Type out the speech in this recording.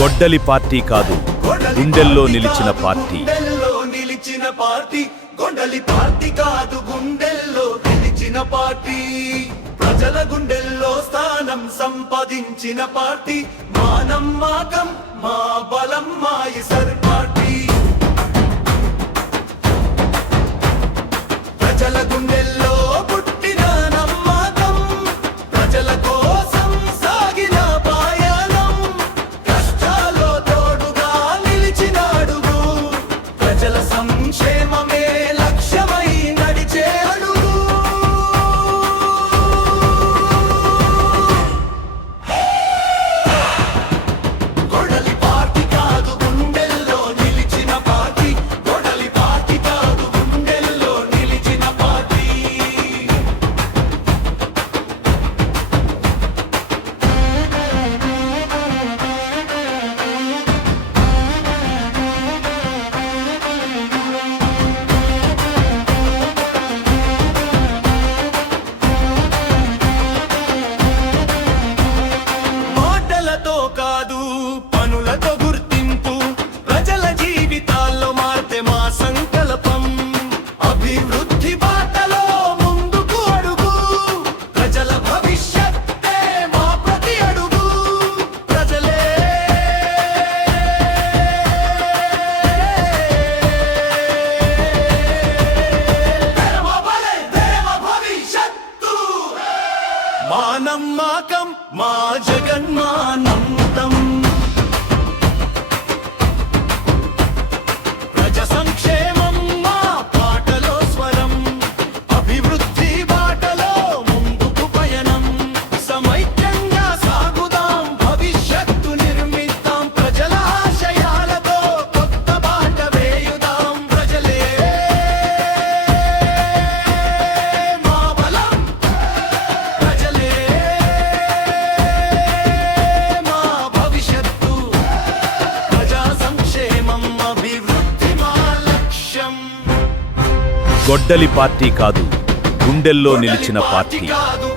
గొడ్డలి పార్టీ కాదు, గుండెల్లో నిలిచిన పార్టీ. గొడ్డలి పార్టీ కాదు, గుండెల్లో నిలిచిన పార్టీ. ప్రజల గుండెల్లో స్థానం సంపాదించిన పార్టీ. మా నమ్మకం, మా బలం, మా ఇసర్ పార్టీ. ప్రజల గుండెల్లో పుట్టిన నమ్మకం, ప్రజల కోసం సాగిన పయనం. కష్టాల్లో తోడుగా నిలిచిన అడుగు, ప్రజల సంక్షేమమే లక్ష్యమై నడిచే అడుగు. గొడ్డలి పార్టీ కాదు, గుండెల్లో నిలిచిన పార్టీ. గొడ్డలి పార్టీ కాదు, గుండెల్లో నిలిచిన పార్టీ. మాటలతో కాదు, పనులతో గుర్తింపు. ప్రజల జీవితాల్లో మార్తే మా సంకల్పం. అభివృద్ధి బాటలో ముందుకు అడుగు, ప్రజల భవిష్యత్తే మా ప్రతి అడుగు. ప్రజలే దేవ భవిష్యత్తు. మా నమ్మకం, మా జగన్మానందం. ప్రజ సంక్షేమం మా పాటలో స్వరం. అభివృద్ధి బాటలో ముందుకు పయనం. సమైక్యంగా సాగుదాం, భవిష్యత్తు నిర్మిద్దాం. ప్రజల ఆశయాలతో కొత్త బాట వేయుదాం. ప్రజలే మా బలం, ప్రజలే మా భవిష్యత్తు. ప్రజా సంక్షేమం, అభివృద్ధి మా లక్ష్యం. గొడ్డలి పార్టీ కాదు, గుండెల్లో నిలిచిన పార్టీ. కాదు,